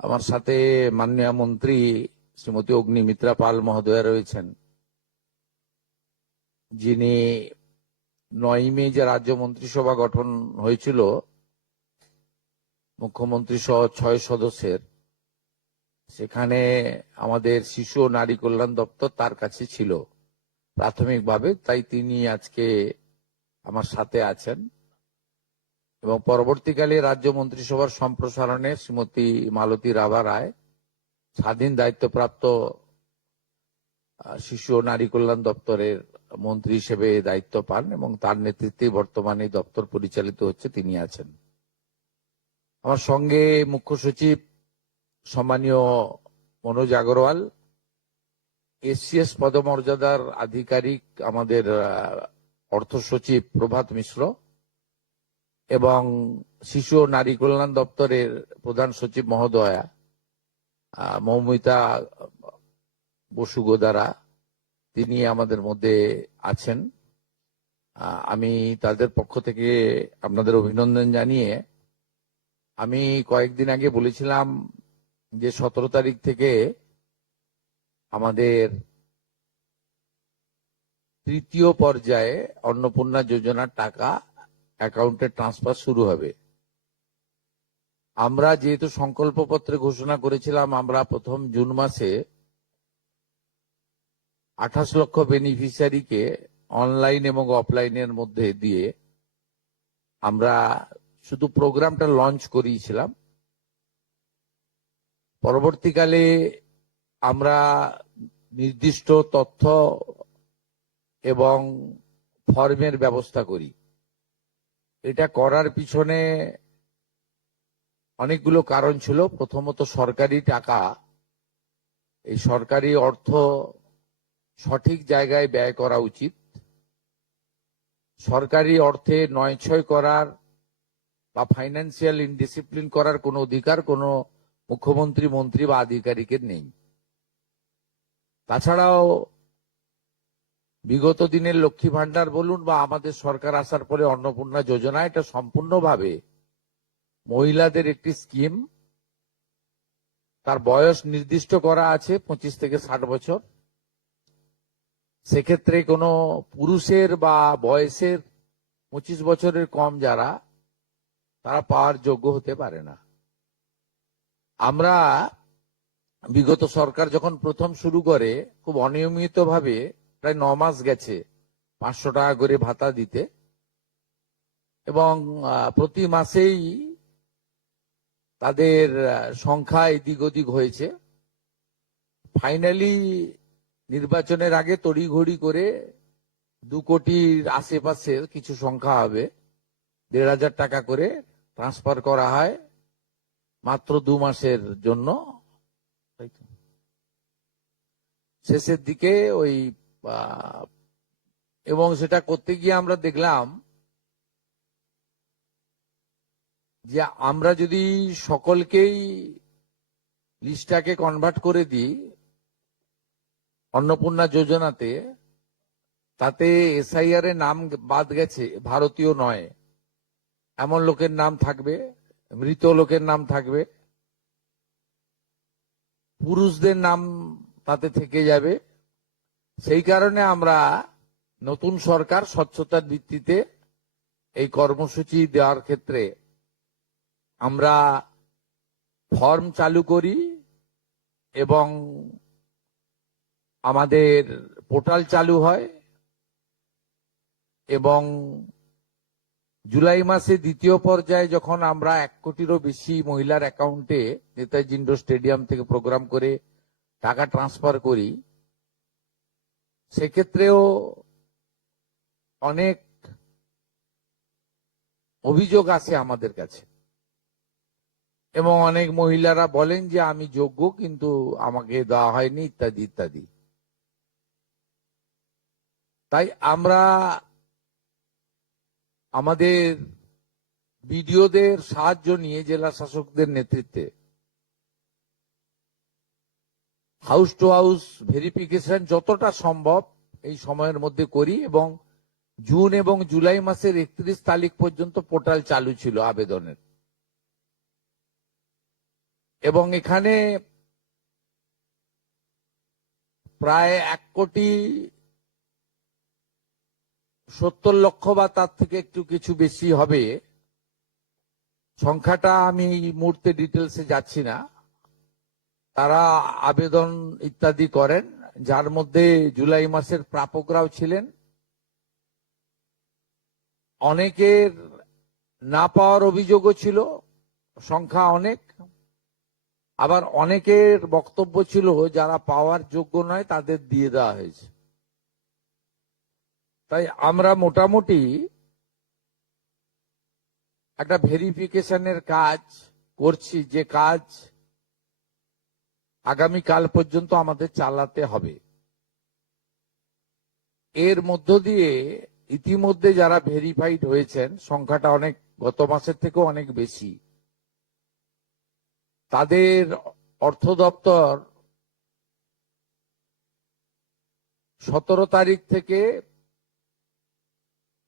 আমার সাথে মাননীয় মন্ত্রী শ্রীমতী অগ্নিমিত্রা পাল মহোদয়া রয়েছেন, যিনি 9 মে যে রাজ্য মন্ত্রিসভা গঠন হয়েছিল মুখ্যমন্ত্রী সহ 6 সদস্যের, সেখানে আমাদের শিশু ও নারী কল্যাণ দপ্তর তার কাছে ছিল প্রাথমিকভাবে। তাই তিনি আজকে আমার সাথে আছেন এবং পরবর্তীকালে রাজ্য মন্ত্রিসভার সম্প্রসারণে শ্রীমতী মালতী রাভা রায় স্বাধীন দায়িত্বপ্রাপ্ত শিশু ও নারী কল্যাণ দপ্তরের মন্ত্রী হিসেবে দায়িত্ব পান এবং তার নেতৃত্বে বর্তমানে দপ্তর পরিচালিত হচ্ছে, তিনি আছেন। আমার সঙ্গে মুখ্য সচিব সম্মানীয় মনোজ আগরওয়াল, এসসিএস পদমর্যাদার আধিকারিক আমাদের অর্থ সচিব প্রভাত মিশ্র এবং শিশু ও নারী কল্যাণ দপ্তরের প্রধান সচিব মহোদয়া মৌমিতা বসু গোদারা, তিনি আমাদের মধ্যে আছেন। আমি তাদের পক্ষ থেকে আপনাদের অভিনন্দন জানিয়ে, আমি কয়েকদিন আগে বলেছিলাম যে 17 তারিখ থেকে আমাদের তৃতীয় পর্যায়ে অন্নপূর্ণা যোজনার টাকা অ্যাকাউন্টে ট্রান্সফার শুরু হবে। আমরা যেহেতু সংকল্পপত্রে ঘোষণা করেছিলাম, আমরা প্রথম জুন মাসে 28 লক্ষ বেনিফিশিয়ারিকে অনলাইন এবং অফলাইনের মধ্যে দিয়ে আমরা শুধু প্রোগ্রামটা লঞ্চ করিয়েছিলাম। পরবর্তীকালে আমরা নির্দিষ্ট তথ্য এবং ফর্মের ব্যবস্থা করি। এটা করার পিছনে অনেকগুলো কারণ ছিল। প্রথমত, সরকারি টাকা, এই সরকারি অর্থ সঠিক জায়গায় ব্যয় করা উচিত। সরকারি অর্থে নয়ছয় করার বা ফাইন্যান্সিয়াল ইনডিসিপ্লিন করার কোনো অধিকার কোনো মুখ্যমন্ত্রী, মন্ত্রী বা আধিকারিকের নেই। তাছাড়াও বিগত দিনের লক্ষ্মী ভান্ডার বলুন বা আমাদের সরকার আসার পরে অন্নপূর্ণা যোজনা, এটা সম্পূর্ণভাবে মহিলাদের একটি স্কিম। তার বয়স নির্দিষ্ট করা আছে 25 থেকে 60 বছর। সেক্ষেত্রে কোনো পুরুষের বা বয়সের 25 বছরের কম যারা, তারা পাওয়ার যোগ্য হতে পারে না। আমরা বিগত সরকার যখন প্রথম শুরু করে, খুব অনিয়মিতভাবে প্রায় 9 মাস গেছে 500 টাকা করে ভাতা দিতে, এবং প্রতি মাসেই তাদের সংখ্যা এদিক ওদিক হয়েছে। ফাইনালি নির্বাচনের আগে তড়িঘড়ি করে 2 কোটির আশেপাশে কিছু সংখ্যা হবে, 1,500 টাকা করে ট্রান্সফার করা হয় মাত্র 2 মাসের জন্য। শেষের দিকে ওই এবং সেটা করতে গিয়ে আমরা দেখলাম যে আমরা যদি সকলকেই লিস্টটাকে কনভার্ট করে দিই অন্নপূর্ণা যোজনাতে, তাতে এসআইআর এর নাম বাদ গেছে, ভারতীয় নয় এমন লোকের নাম থাকবে, মৃত লোকের নাম থাকবে, পুরুষদের নাম তাতে থেকে যাবে। সেই কারণে আমরা নতুন সরকার স্বচ্ছতার ভিত্তিতে এই কর্মসূচি দেওয়ার ক্ষেত্রে আমরা ফর্ম চালু করি এবং আমাদের পোর্টাল চালু হয়, এবং জুলাই মাসে দ্বিতীয় পর্যায়ে যখন আমরা 1 কোটিরও বেশি মহিলার অ্যাকাউন্টে নেতাজি ইন্ডোর স্টেডিয়াম থেকে প্রোগ্রাম করে টাকা ট্রান্সফার করি, সেক্ষেত্রেও অনেক অভিযোগ আসে আমাদের কাছে, এবং অনেক মহিলারা বলেন যে আমি যোগ্য কিন্তু আমাকে দেওয়া হয়নি, ইত্যাদি ইত্যাদি। তাই আমরা আমাদের বিডিওদের সাহায্য নিয়ে জেলা শাসকদের নেতৃত্বে হাউস টু হাউস ভেরিফিকেশন যতটা সম্ভব এই সময়ের মধ্যে করি, এবং জুন এবং জুলাই মাসের 31 তারিখ পর্যন্ত পোর্টাল চালু ছিল আবেদনের। এবং এখানে প্রায় 1,70,00,000 বা তার থেকে একটু কিছু বেশি হবে। সংখ্যাটা আমি এই মুহূর্তে ডিটেলসে যাচ্ছি না। তারা আবেদন ইত্যাদি করেন, যার মধ্যে জুলাই মাসের প্রাপকরাও ছিলেন। অনেকের না পাওয়ার অভিযোগও ছিল, সংখ্যা অনেক। আবার অনেকের বক্তব্য ছিল যারা পাওয়ার যোগ্য নয় তাদের দিয়ে দেওয়া হয়েছে। তাই আমরা মোটামুটি একটা ভেরিফিকেশনের কাজ করছি, যে কাজ আগামীকাল পর্যন্ত আমাদের চালাতে হবে। এর মধ্য দিয়ে ইতিমধ্যে যারা ভেরিফাইড হয়েছেন, সংখ্যাটা অনেক, গত মাসের থেকেও অনেক বেশি, তাদের অর্থ দপ্তর 17 তারিখ থেকে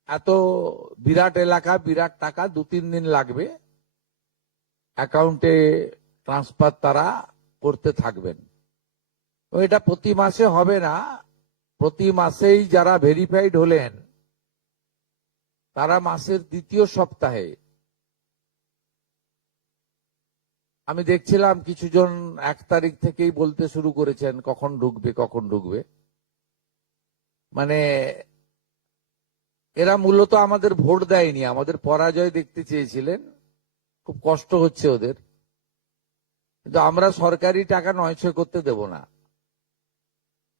এত বিরাট এলাকা, বিরাট টাকা, 2-3 দিন লাগবে অ্যাকাউন্টে ট্রান্সফার তারা করতে থাকবেন। এটা প্রতি মাসে হবে না, প্রতি মাসেই যারা ভেরিফাইড হলেন তারা মাসের দ্বিতীয় সপ্তাহে, আমি দেখছিলাম কিছুজন 1 তারিখ থেকেই বলতে শুরু করেছেন কখন ঢুকবে কখন ঢুকবে। মানে এরা মূলত আমাদের ভোট দেয়নি, আমাদের পরাজয় দেখতে চেয়েছিলেন। খুব কষ্ট হচ্ছে ওদের, কিন্তু আমরা সরকারি টাকা নয়ছয় করতে দেব না,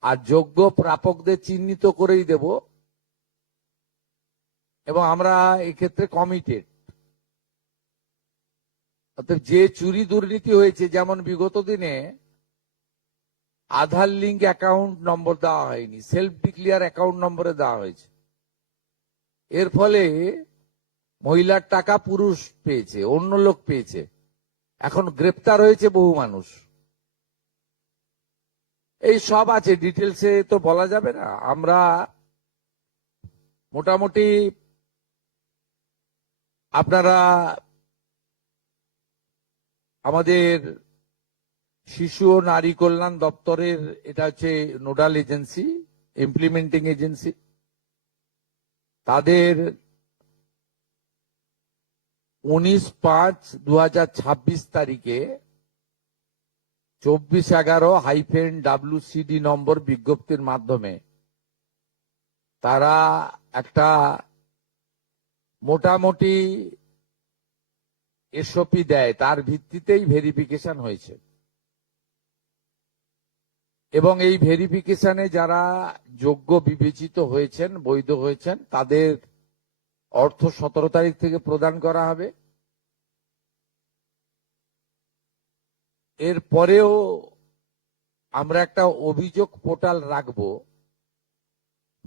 আর যোগ্য প্রাপকদের চিহ্নিত করেই দেব। এবং আমরা এক্ষেত্রে কমিটেড। অর্থাৎ যে চুরি দুর্নীতি হয়েছে, যেমন বিগত দিনে আধার লিঙ্ক অ্যাকাউন্ট নম্বর দেওয়া হয়নি, সেলফ ডিক্লিয়ার অ্যাকাউন্ট নম্বরে দেওয়া হয়েছে। এর ফলে মহিলার টাকা পুরুষ পেয়েছে, অন্য লোক পেয়েছে, এখন গ্রেপ্তার হয়েছে বহু মানুষ। এই সব আছে, ডিটেলসে তো বলা যাবে না। আমরা মোটামুটি, আপনারা আমাদের শিশু ও নারী কল্যাণ দপ্তরের, এটা হচ্ছে নোডাল এজেন্সি, ইমপ্লিমেন্টিং এজেন্সি, তাদের 19/5/2026 তারিখে 2411-WCD নম্বর বিজ্ঞপ্তির মাধ্যমে তারা একটা মোটামুটি এসওপি দেয়, তার ভিত্তিতেই ভেরিফিকেশন হয়েছে। এবং এই ভেরিফিকেশনে যারা যোগ্য বিবেচিত হয়েছেন, বৈধ হয়েছেন, তাদের অর্থ 17 তারিখ থেকে প্রদান করা হবে। এরপরেও আমরা একটা অভিযোগ পোর্টাল রাখবো,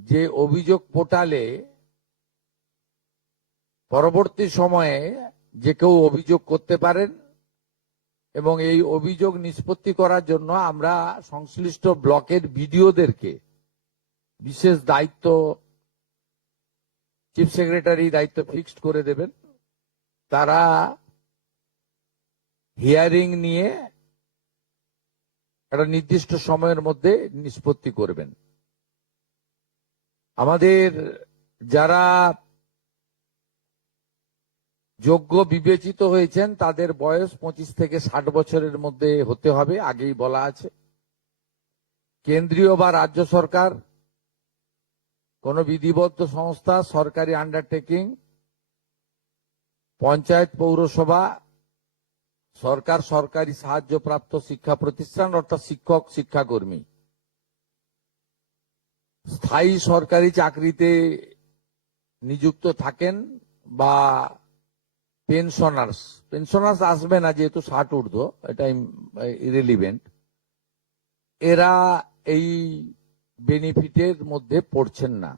যে অভিযোগ পোর্টালে পরবর্তী সময়ে যে কেউ অভিযোগ করতে পারেন, এবং এই অভিযোগ নিষ্পত্তি করার জন্য আমরা সংশ্লিষ্ট ব্লকের বিডিওদেরকে বিশেষ দায়িত্ব, চিফ সেক্রেটারি দায়িত্ব ফিক্সড করে দেবেন। তারা হিয়ারিং নিয়ে একটা নির্দিষ্ট সময়ের মধ্যে নিষ্পত্তি করবেন। আমাদের যারা যোগ্য বিবেচিত হয়েছেন তাদের বয়স 25 থেকে 60 বছরের মধ্যে হতে হবে, আগেই বলা আছে। কেন্দ্রীয় বা রাজ্য সরকার, কোন বিধিবদ্ধ সংস্থা, সরকারি আন্ডারটেকিং, পঞ্চায়েত, পৌরসভা, সরকার, সরকারি সাহায্যপ্রাপ্ত শিক্ষা প্রতিষ্ঠান অর্থাৎ শিক্ষক, শিক্ষাকর্মী, স্থায়ী সরকারি চাকরিতে নিযুক্ত থাকেন, বা পেনশনার্স আসবে না যেহেতু 60 ঊর্ধ্ব, এটা ইরেলিভেন্ট, এরা এই বেনিফিটের মধ্যে পড়ছেন না।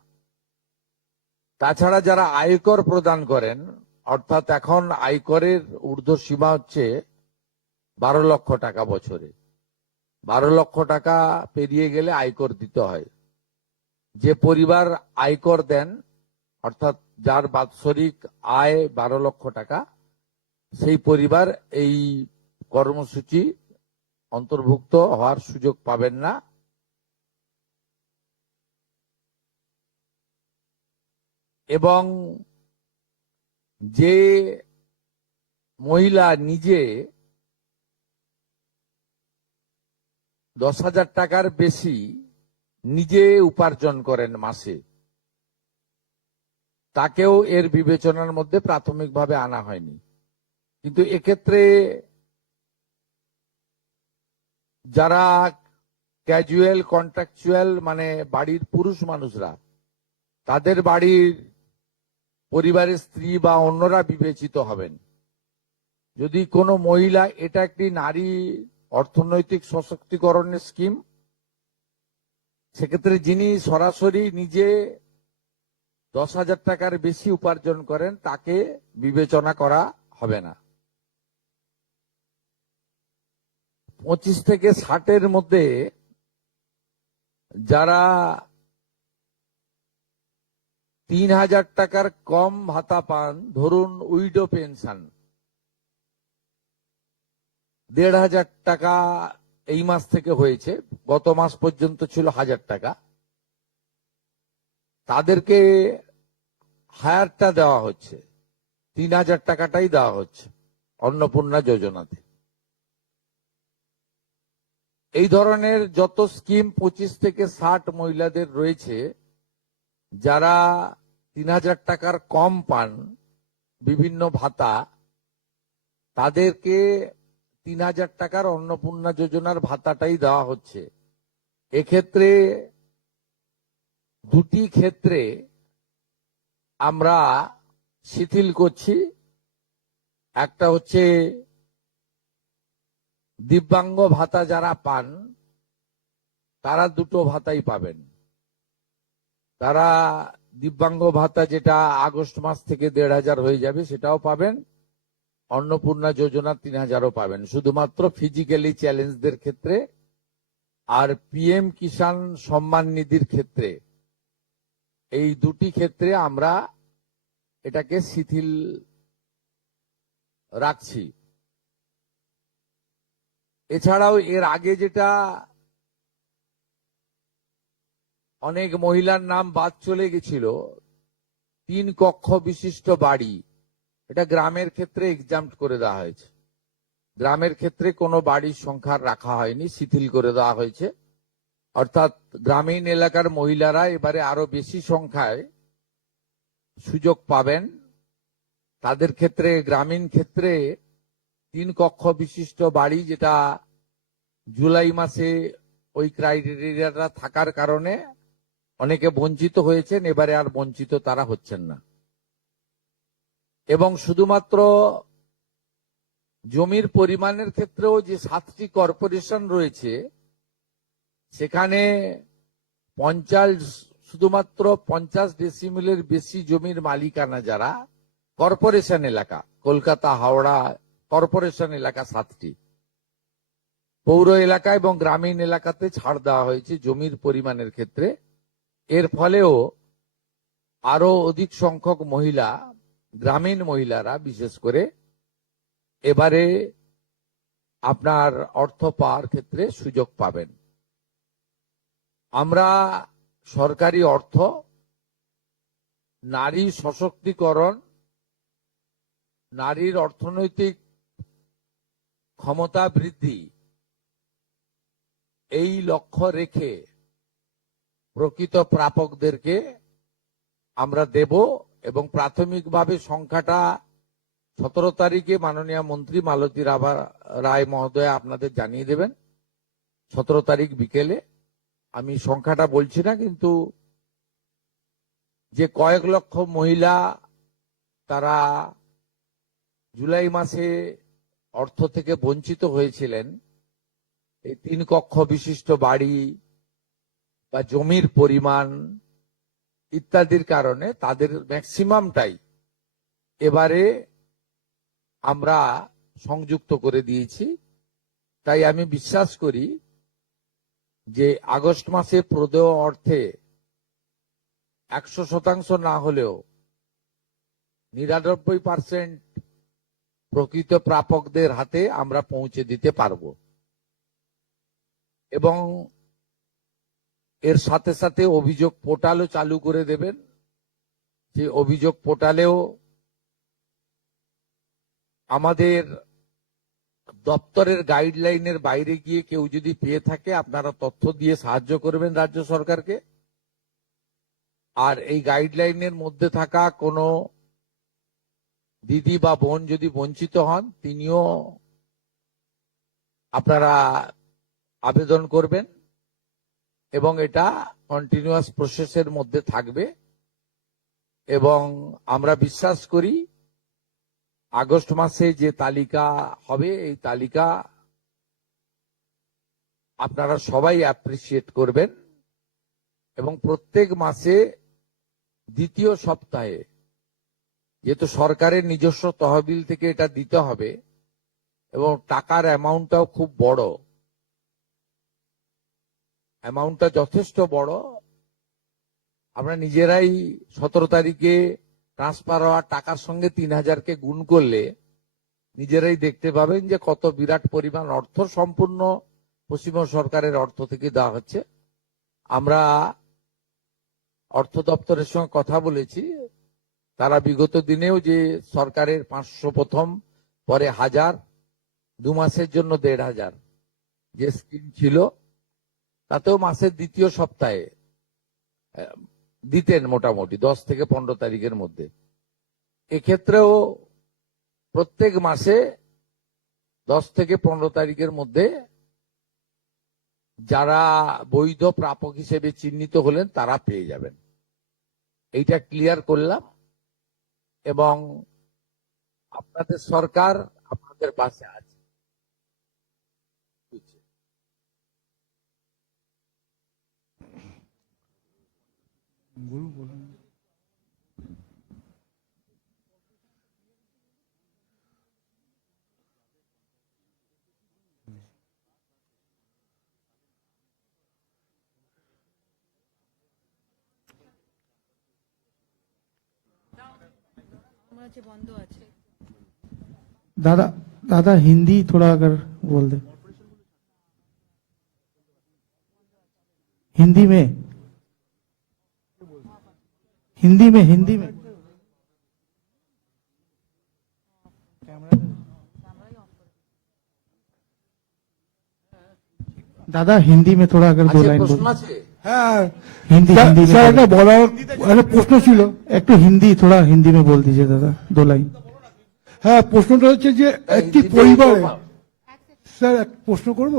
তাছাড়া যারা আয়কর প্রদান করেন, অর্থাৎ এখন আয়করের ঊর্ধ্ব সীমা হচ্ছে 12 লক্ষ টাকা বছরে। 12 লক্ষ টাকা পেরিয়ে গেলে আয়কর দিতে হয়। যে পরিবার আয়কর দেন, অর্থাৎ যার বাৎসরিক আয় 12 লক্ষ টাকা, সেই পরিবার এই কর্মসূচি অন্তর্ভুক্ত হওয়ার সুযোগ পাবেন না। এবং যে মহিলা নিজে 10,000 টাকার বেশি নিজে উপার্জন করেন মাসে, তাকেও এর বিবেচনার মধ্যে প্রাথমিকভাবে আনা হয়নি। কিন্তু এক্ষেত্রে যারা ক্যাজুয়াল কন্ট্রাকচুয়াল মানে বাড়ির পুরুষ মানুষরা, তাদের বাড়ির পরিবারের স্ত্রী বা অন্যরা বিবেচিত হবেন। যদি কোনো মহিলা, এটা একটি নারী অর্থনৈতিক সশক্তিকরণের স্কিম, সেক্ষেত্রে যিনি সরাসরি নিজে 10,000 টাকার বেশি উপার্জন করেন তাকে বিবেচনা করা হবে না। 25 থেকে 60-এর মধ্যে যারা 3,000 টাকার কম ভাতা পান, ধরুন উইডো পেনশন 1,500 টাকা এই মাস থেকে হয়েছে, গত মাস পর্যন্ত ছিল 1,000 টাকা, তাদেরকে হায়ারটা দেওয়া হচ্ছে, 3,000 টাকাটাই দেওয়া হচ্ছে অন্নপূর্ণা যোজনাতে। এই ধরনের যত স্কিম 25 থেকে 60 মহিলাদের রয়েছে, যারা 3,000 টাকার কম পান বিভিন্ন ভাতা, তাদেরকে 3,000 টাকার অন্নপূর্ণা যোজনার ভাতাটাই দেওয়া হচ্ছে। এক্ষেত্রে দুটি ক্ষেত্রে আমরা শিথিল করছি। একটা হচ্ছে দিব্যাঙ্গ ভাতা যারা পান তারা দুটো ভাতাই পাবেন। তারা দিব্যাঙ্গ ভাতা যেটা আগস্ট মাস থেকে 1,500 হয়ে যাবে সেটাও পাবেন, অন্নপূর্ণা যোজনা 3,000ও পাবেন, শুধুমাত্র ফিজিক্যালি চ্যালেঞ্জদের ক্ষেত্রে। আর পিএম কিষাণ সম্মান নিধির ক্ষেত্রে, এই দুটি ক্ষেত্রে আমরা এটাকে শিথিল রাখছি। এছাড়াও এর আগে যেটা অনেক মহিলার নাম বাদ চলে গেছিল, 3 কক্ষ বিশিষ্ট বাড়ি, এটা গ্রামের ক্ষেত্রে এক্সাম্পট করে দেওয়া হয়েছে। গ্রামের ক্ষেত্রে কোনো বাড়ির সংখ্যা রাখা হয়নি, শিথিল করে দেওয়া হয়েছে। অর্থাৎ গ্রামীণ এলাকার মহিলারা এবারে আরো বেশি সংখ্যায় সুযোগ পাবেন। তাদের ক্ষেত্রে, গ্রামীণ ক্ষেত্রে 3 কক্ষ বিশিষ্ট বাড়ি, যেটা জুলাই মাসে ওই ক্রাইটেরিয়াটা থাকার কারণে অনেকে বঞ্চিত হয়েছেন, এবারে আর বঞ্চিত তারা হচ্ছেন না। এবং শুধুমাত্র জমির পরিমাণের ক্ষেত্রেও যে 7টি কর্পোরেশন রয়েছে, সেখানে শুধুমাত্র 50 ডেসিমেলের বেশি জমির মালিকানা যারা কর্পোরেশন এলাকা, কলকাতা হাওড়া কর্পোরেশন এলাকা 7টি, পৌর এলাকা এবং গ্রামীণ এলাকাতে ছাড় দেওয়া হয়েছে জমির পরিমাণের ক্ষেত্রে। এর ফলেও আরো অধিক সংখ্যক মহিলা, গ্রামীণ মহিলারা বিশেষ করে, এবারে আপনার অর্থ পাওয়ার ক্ষেত্রে সুযোগ পাবেন। আমরা সরকারি অর্থ, নারী সশক্তিকরণ, নারীর অর্থনৈতিক ক্ষমতা বৃদ্ধি, এই লক্ষ্য রেখে প্রকৃত প্রাপকদেরকে আমরা দেব। এবং প্রাথমিকভাবে সংখ্যাটা 17 তারিখে মাননীয় মন্ত্রী মালতী রায় মহোদয় আপনাদের জানিয়ে দেবেন, 17 তারিখ বিকেলে। আমি সংখ্যাটা বলছি না, কিন্তু যে কয়েক লক্ষ মহিলা তারা জুলাই মাসে অর্থ থেকে বঞ্চিত হয়েছিলেন, এই 3 কক্ষ বিশিষ্ট বাড়ি বা জমির পরিমাণ ইত্যাদির কারণে তাদের ম্যাক্সিমামটাই এবারে আমরা সংযুক্ত করে দিয়েছি। তাই আমি বিশ্বাস করি যে আগস্ট মাসে প্রদেয় অর্থে 100% না হলেও 99% প্রকৃত প্রাপকদের হাতে আমরা পৌঁছে দিতে পারবো। এবং এর সাথে সাথে অভিযোগ পোর্টালও চালু করে দেবেন, যে অভিযোগ পোর্টালেও আমাদের দপ্তরের গাইডলাইনের বাইরে গিয়ে কেউ যদি পেয়ে থাকে আপনারা তথ্য দিয়ে সাহায্য করবেন রাজ্য সরকারকে। আর এই গাইডলাইনের মধ্যে থাকা কোনো দিদি বা বোন যদি বঞ্চিত হন, তিনিও আপনারা আবেদন করবেন এবং এটা কন্টিনিউয়াস প্রসেসের মধ্যে থাকবে। এবং আমরা বিশ্বাস করি আগস্ট মাসে যে তালিকা হবে, এই তালিকা আপনারা সবাই অ্যাপ্রিসিয়েট করবেন এবং প্রত্যেক মাসে দ্বিতীয় সপ্তাহে, যেহেতু সরকারের নিজস্ব তহবিল থেকে এটা দিতে হবে এবং টাকার অ্যামাউন্টটাও খুব বড়, অ্যামাউন্টটা যথেষ্ট বড়। আমরা নিজেরাই 17 তারিখে ট্রান্সফার হওয়া টাকার সঙ্গে 3000কে গুণ করলে নিজেরাই দেখতে পাবেন যে কত বিরাট পরিমাণ অর্থ সম্পূর্ণ পশ্চিমবঙ্গ সরকারের অর্থ থেকে দেওয়া হচ্ছে। আমরা অর্থ দপ্তরের সঙ্গে কথা বলেছি, তারা বিগত দিনেও যে সরকারের 500 প্রথম, পরে 1000, 2 মাসের জন্য 1500 যে স্কিম ছিল, তাতেও মাসের দ্বিতীয় সপ্তাহে দিতেন মোটামুটি 10 থেকে 15 তারিখের মধ্যে। এক্ষেত্রেও প্রত্যেক মাসে 10 থেকে 15 তারিখের মধ্যে যারা বৈধ প্রাপক হিসেবে চিহ্নিত হলেন তারা পেয়ে যাবেন। এইটা ক্লিয়ার করলাম এবং আপনাদের সরকার আপনাদের পাশে আছে। दादा दादा हिंदी थोड़ा अगर बोल दे, हिंदी में हिंदी में हिंदी में दादा हिंदी में थोड़ा अगर 2 लाइन बोल। প্রশ্ন আছে? হ্যাঁ हिंदी हिंदी में স্যার একটা বলার একটা প্রশ্ন ছিল। एक तो हिंदी थोड़ा हिंदी में बोल दीजिए दादा 2 लाइन। হ্যাঁ প্রশ্নটা হচ্ছে যে একটি হিন্দিতে পরিবারে, তো- স্যার এক প্রশ্ন করব।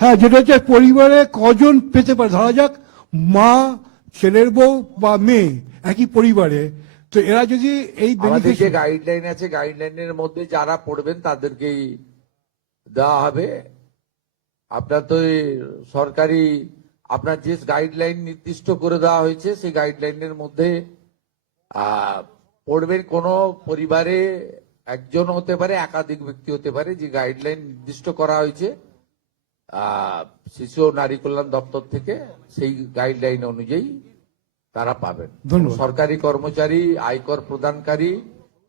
হ্যাঁ, যেটা হচ্ছে পরিবারে কজন পেতে পারে, ধরা যাক মা, ছেলের বউ বা মেয়ে একই পরিবারে, তো এরা যদি এই আমাদের যে বেনিফিশিয়ারি, গাইডলাইন আছে, গাইডলাইনের মধ্যে যারা পড়বেন তাদেরকেই দেওয়া হবে। আপনার তো এই সরকারি আপনার যে গাইডলাইন নির্দিষ্ট করে দেওয়া হয়েছে, সেই গাইডলাইনের মধ্যে পড়বেন। কোন পরিবারে একজন হতে পারে, একাধিক ব্যক্তি হতে পারে, যে গাইডলাইন নির্দিষ্ট করা হয়েছে শিশু ও নারী কল্যাণ দপ্তর থেকে, সেই গাইডলাইন অনুযায়ী তারা পাবেন। ধন্যবাদ। সরকারি কর্মচারী, আয়কর প্রদানকারী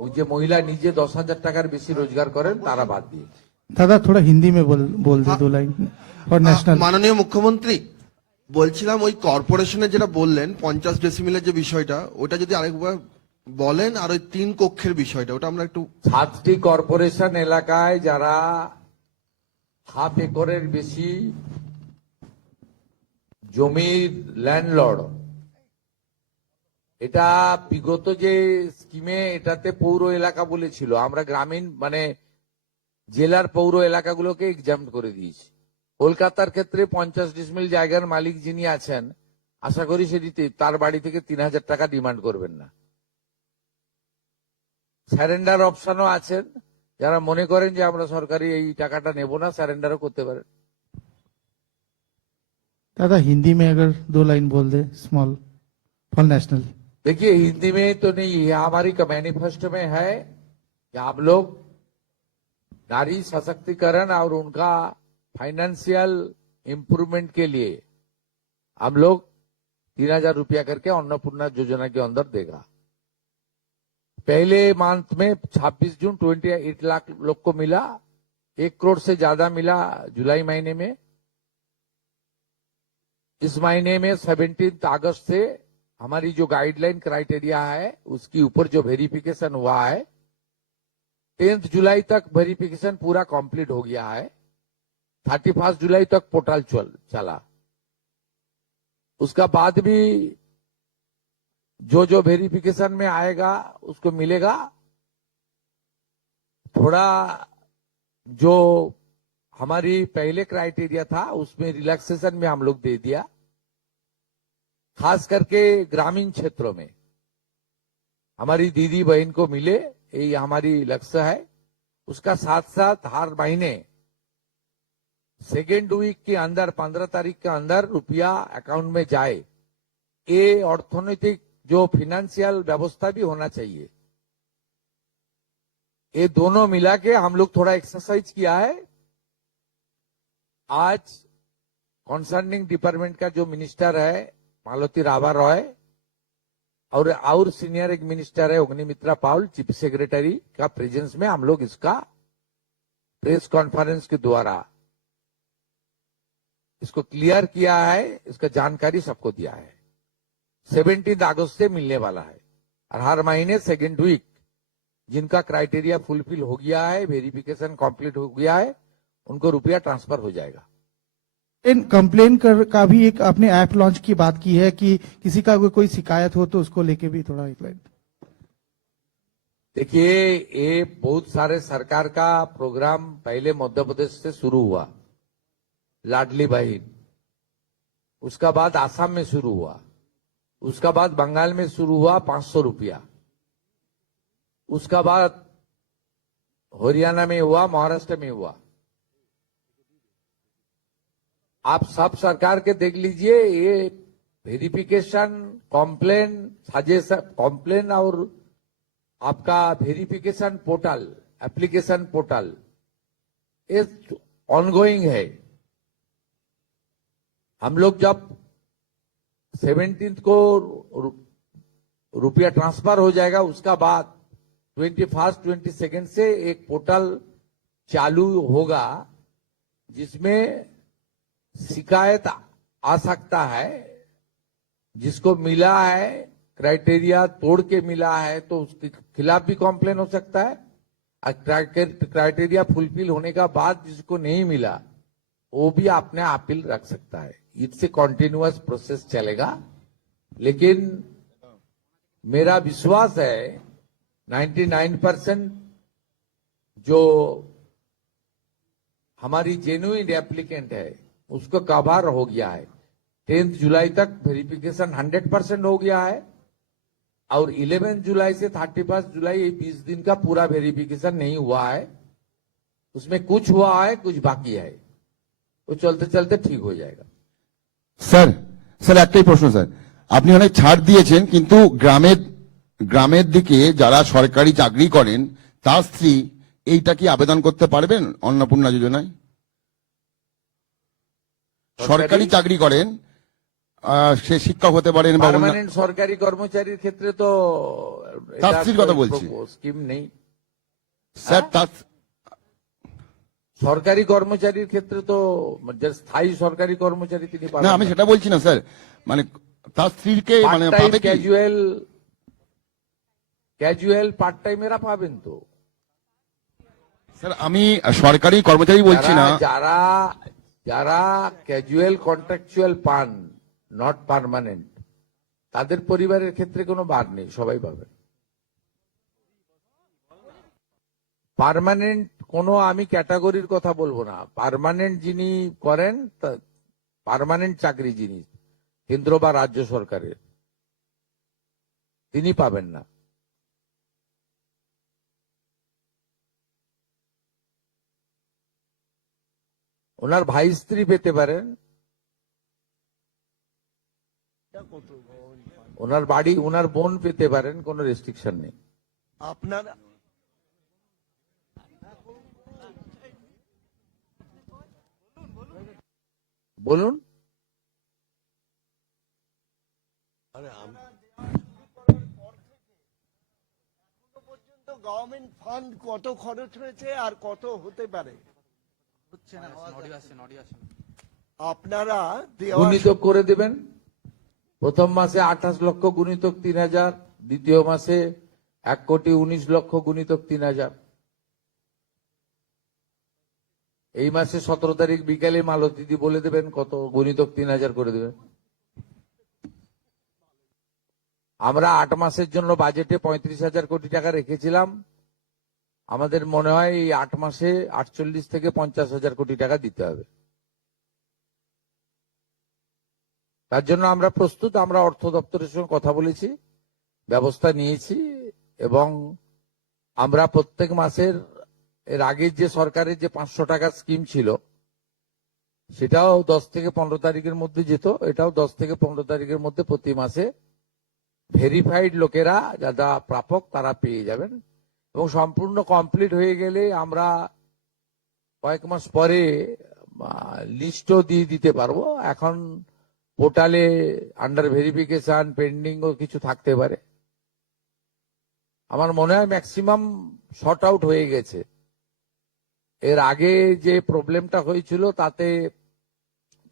ও যে মহিলা নিজে 10,000 টাকার বেশি রোজগার করেন তারা বাদ দিয়ে। दादा थोड़ा हिंदी में बोल दे 2 लाइन और नेशनल। মাননীয় মুখ্যমন্ত্রী, বলছিলাম ওই কর্পোরেশনের যেটা বললেন 50 ডেসিমিলের যে বিষয়টা, ওটা যদি আরেকবার বলেন, আর ওই 3 কক্ষের বিষয়টা, ওটা আমরা একটু। 7টি কর্পোরেশন এলাকায় যারা হাফ একরের বেশি জমির ল্যান্ডলর্ড, এটা বিগত যে স্কিমে এটাতে পৌর এলাকা বলেছিল, আমরা গ্রামীণ মানে জেলার পৌর এলাকাগুলোকে এক্সাম করে দিয়েছি। কলকাতার ক্ষেত্রে 50 ডিসমিল জায়গার মালিক যিনি আছেন, আশা করি সেটিতে তার বাড়ি থেকে 3000 টাকা ডিমান্ড করবেন না। স্যারেন্ডার অপশনও আছেন, যারা মনে করেন যে আমরা সরকারি এই টাকাটা নেব না, স্যারেন্ডারও করতে পারেন। दादा हिंदी में अगर 2 लाइन बोल दे स्मॉल फॉर नेशनल। देखिए हिंदी में तो नहीं है, हमारी मैनिफेस्टो में है कि आप लोग नारी सशक्तिकरण और उनका फाइनेंशियल इम्प्रूवमेंट के लिए हम लोग 3000 रुपया करके अन्नपूर्णा योजना के अंदर देगा। पहले मंथ में 26 जून 28 लाख लोग को मिला, 1 करोड़ से ज्यादा मिला जुलाई महीने में। इस महीने में 17 अगस्त से हमारी जो गाइडलाइन क्राइटेरिया है उसके ऊपर जो वेरिफिकेशन हुआ है, 10 जुलाई तक वेरिफिकेशन पूरा कंप्लीट हो गया है। 31 जुलाई तक पोर्टल चला। उसका बाद भी जो वेरिफिकेशन में आएगा उसको मिलेगा। थोड़ा जो हमारी पहले क्राइटेरिया था उसमें रिलैक्सेशन में हम लोग दे दिया, खास करके ग्रामीण क्षेत्रों में हमारी दीदी बहन को मिले, यही हमारी लक्ष्य है। उसका साथ साथ हर महीने सेकेंड वीक के अंदर 15 तारीख के अंदर रुपया अकाउंट में जाए, ये अर्थनैतिक जो फाइनेंशियल व्यवस्था भी होना चाहिए। ये दोनों मिला के हम लोग थोड़ा एक्सरसाइज किया है। आज कंसर्निंग डिपार्टमेंट का जो मिनिस्टर है मालती राबा रॉय और सीनियर एक मिनिस्टर है अग्निमित्रा पाउल, चीफ सेक्रेटरी का प्रेजेंस में हम लोग इसका प्रेस कॉन्फ्रेंस के द्वारा इसको क्लियर किया है, इसका जानकारी सबको दिया है। 17 अगस्त से मिलने वाला है और हर महीने सेकेंड वीक जिनका क्राइटेरिया फुलफिल हो गया है, वेरिफिकेशन कंप्लीट हो गया है, उनको रुपया ट्रांसफर हो जाएगा। इन कंप्लेन का भी एक आपने ऐप लॉन्च की बात की है कि किसी का कोई शिकायत हो तो उसको लेके भी थोड़ा एक लाइन। देखिए, ये बहुत सारे सरकार का प्रोग्राम पहले मध्य प्रदेश से शुरू हुआ, लाडली बहन, उसका बाद आसाम में शुरू हुआ, उसका बाद बंगाल में शुरू हुआ 500 रुपया, उसका बाद हरियाणा में हुआ, महाराष्ट्र में हुआ। आप सब सरकार के देख लीजिए, ये वेरिफिकेशन, कॉम्प्लेन, सजेशन, कॉम्प्लेन और आपका वेरिफिकेशन पोर्टल, एप्लीकेशन पोर्टल, ये ऑनगोइंग है। हम लोग जब 17 को रुपया ट्रांसफर हो जाएगा, उसका बाद 21, 22 से एक पोर्टल चालू होगा जिसमें शिकायत आ सकता है। जिसको मिला है, क्राइटेरिया तोड़ के मिला है, तो उसके खिलाफ भी कॉम्प्लेन हो सकता है। क्राइटेरिया फुलफिल होने का बाद जिसको नहीं मिला वो भी अपने अपील रख सकता है। इससे कॉन्टिन्यूअस प्रोसेस चलेगा। लेकिन मेरा विश्वास है 99% जो हमारी जेन्युइन एप्लीकेंट है उसको कवर हो गया है। 10 जुलाई तक वेरिफिकेशन 100% हो गया है और 11 जुलाई से 31 जुलाई, ये 20 दिन का पूरा वेरिफिकेशन नहीं हुआ है। उसमें कुछ हुआ है, कुछ बाकी है, वो चलते चलते ठीक हो जाएगा। স্যার একটাই প্রশ্ন স্যার, আপনি অনেক ছাড় দিয়েছেন কিন্তু গ্রামের দিকে যারা সরকারি চাকরি করেন তার স্ত্রী এইটা কি আবেদন করতে পারবেন অন্নপূর্ণা যোজনায়? সরকারি চাকরি করেন, সে শিক্ষক হতে পারেন বা পার্মানেন্ট সরকারি কর্মচারীর ক্ষেত্রে তো তার স্ত্রীর কথা বলছি স্কিম নেই স্যার। তার সরকারি কর্মচারীর ক্ষেত্রে তো যে স্থায়ী সরকারি কর্মচারী তিনি না, পাবেন আমি সেটা বলছি না স্যার, মানে তার স্ত্রীকে মানে পাবে কি? ক্যাজুয়াল পার্ট টাইমেরা পাবেন তো স্যার আমি সরকারি কর্মচারী বলছি না, যারা যারা ক্যাজুয়াল কন্ট্রাকচুয়াল পান, নট পার্মানেন্ট, তাদের পরিবারের ক্ষেত্রে কোনো বাদ নেই, সবাই পাবেন। পার্মানেন্ট কোনো আমি ক্যাটাগরির কথা বলবো না। পার্মানেন্ট যিনি করেন, পার্মানেন্ট চাকরি যিনি কেন্দ্র বা রাজ্য সরকারের, তিনি পাবেন না। ওনার ভাই স্ত্রী পেতে পারেন, ওনার বাড়ি, ওনার বোন পেতে পারেন, কোনো রেস্ট্রিকশন নেই। আপনার বলুন। ডেভেলপমেন্ট ফান্ড কত খরচ হয়েছে আর কত হতে পারে আপনারা দেওয়া গুণিতক করে দেবেন। প্রথম মাসে 28 লক্ষ গুণিতক 3000, দ্বিতীয় মাসে 1,19,00,000 গুণিতক 3000। এই মাসে 17 তারিখ বিকালে মালতীদি বলে দেবেন কত গুণিতক 3000 করে দেবেন। আমরা 8 মাসের জন্য বাজেটে 35,000 কোটি টাকা রেখেছিলাম। আমাদের মনে হয় এই 8 মাসে 48 থেকে 50,000 কোটি টাকা দিতে হবে। তার জন্য আমরা প্রস্তুত। আমরা অর্থ দপ্তরের সঙ্গে কথা বলেছি, ব্যবস্থা নিয়েছি, এবং আমরা প্রত্যেক মাসের এর আগের যে সরকারের যে 500 টাকার স্কিম ছিল সেটাও 10 থেকে 15 তারিখের মধ্যে যেত, এটাও 10 থেকে 15 তারিখের মধ্যে প্রতি মাসে ভেরিফাইড লোকেরা যারা প্রাপক তারা পেয়ে যাবেন, এবং সম্পূর্ণ কমপ্লিট হয়ে গেলে আমরা কয়েক মাস পরে লিস্টও দিয়ে দিতে পারবো। এখন পোর্টালে আন্ডার ভেরিফিকেশন পেন্ডিং ও কিছু থাকতে পারে। আমার মনে হয় ম্যাক্সিমাম শর্ট আউট হয়ে গেছে। এর আগে যে প্রবলেমটা হয়েছিল তাতে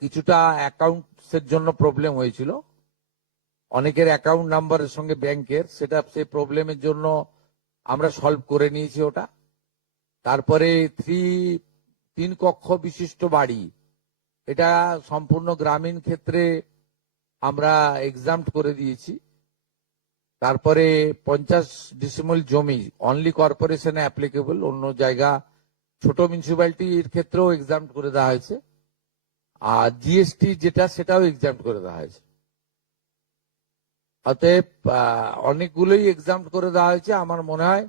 কিছুটা অ্যাকাউন্টসের জন্য প্রবলেম হয়েছিল, অনেকের অ্যাকাউন্ট নাম্বারের সঙ্গে ব্যাংকের, সেটা সেই প্রবলেমের জন্য আমরা সলভ করে নিয়েছি ওটা। তারপরে 3 কক্ষ বিশিষ্ট বাড়ি, এটা সম্পূর্ণ গ্রামীণ ক্ষেত্রে আমরা এক্সাম্পট করে দিয়েছি। তারপরে 50 ডিসিমল জমি অনলি কর্পোরেশনে অ্যাপ্লিকেবল, অন্য জায়গা ছোট মিউনিসিপ্যালিটির ক্ষেত্রেও এক্সাম্পট করে দেওয়া হয়েছে। আর জিএসটি যেটা সেটাও এক্সাম্পট করে দেওয়া হয়েছে। অতএব অনেকগুলোই এক্সাম্পট করে দেওয়া হয়েছে। আমার মনে হয়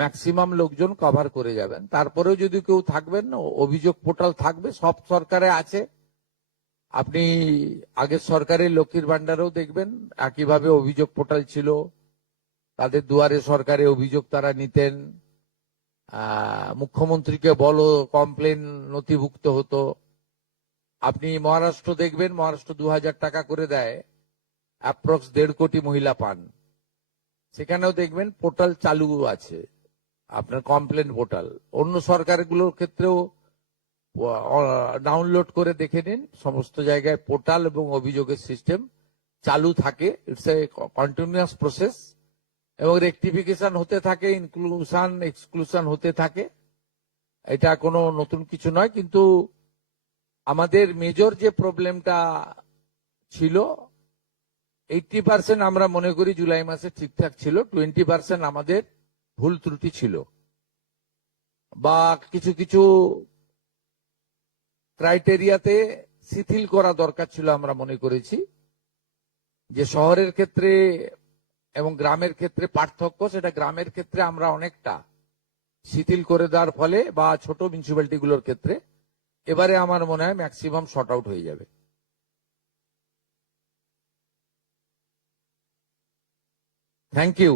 ম্যাক্সিমাম লোকজন কভার করে যাবেন। তারপরেও যদি কেউ থাকবেন, অভিযোগ পোর্টাল থাকবে, সব সরকারে আছে। আপনি আগের সরকারের লক্ষ্মীর ভান্ডারেও দেখবেন একইভাবে অভিযোগ পোর্টাল ছিল, তাদের দুয়ারে সরকারে অভিযোগ তারা নিতেন, মুখ্যমন্ত্রীকে বলো কমপ্লেন নথিভুক্ত হতো। আপনি মহারাষ্ট্র দেখবেন, মহারাষ্ট্র 2000 টাকা করে দেয়, অ্যাপ্রক্স 1.5 কোটি মহিলা পান। সেখানেও দেখবেন পোর্টাল চালু আছে, আপনার কমপ্লেন পোর্টাল। অন্য সরকারগুলোর ক্ষেত্রেও ডাউনলোড করে দেখে নিন, সমস্ত জায়গায় পোর্টাল এবং অভিযোগের সিস্টেম চালু থাকে। ইটস এ কন্টিনিউয়াস প্রসেস, এবং রেকটিফিকেশন হতে থাকে, ইনক্লুশন এক্সক্লুশন হতে থাকে। এটা কোনো নতুন কিছু নয়। কিন্তু আমাদের মেজর যে প্রবলেমটা ছিল, 80% আমরা মনে করি জুলাই মাসে ঠিকঠাক ছিল, 20% আমাদের ভুল ত্রুটি ছিল, বা কিছু কিছু ক্রাইটেরিয়াতে শিথিল করা দরকার ছিল। আমরা মনে করেছি যে শহরের ক্ষেত্রে এবং গ্রামের ক্ষেত্রে পার্থক্য, সেটা গ্রামের ক্ষেত্রে আমরা অনেকটা শিথিল করে দেওয়ার ফলে, বা ছোট মিউনিসিপ্যালিটি গুলোর ক্ষেত্রে এবারে আমার মনে হয় ম্যাক্সিমাম শর্ট আউট হয়ে যাবে। Thank you.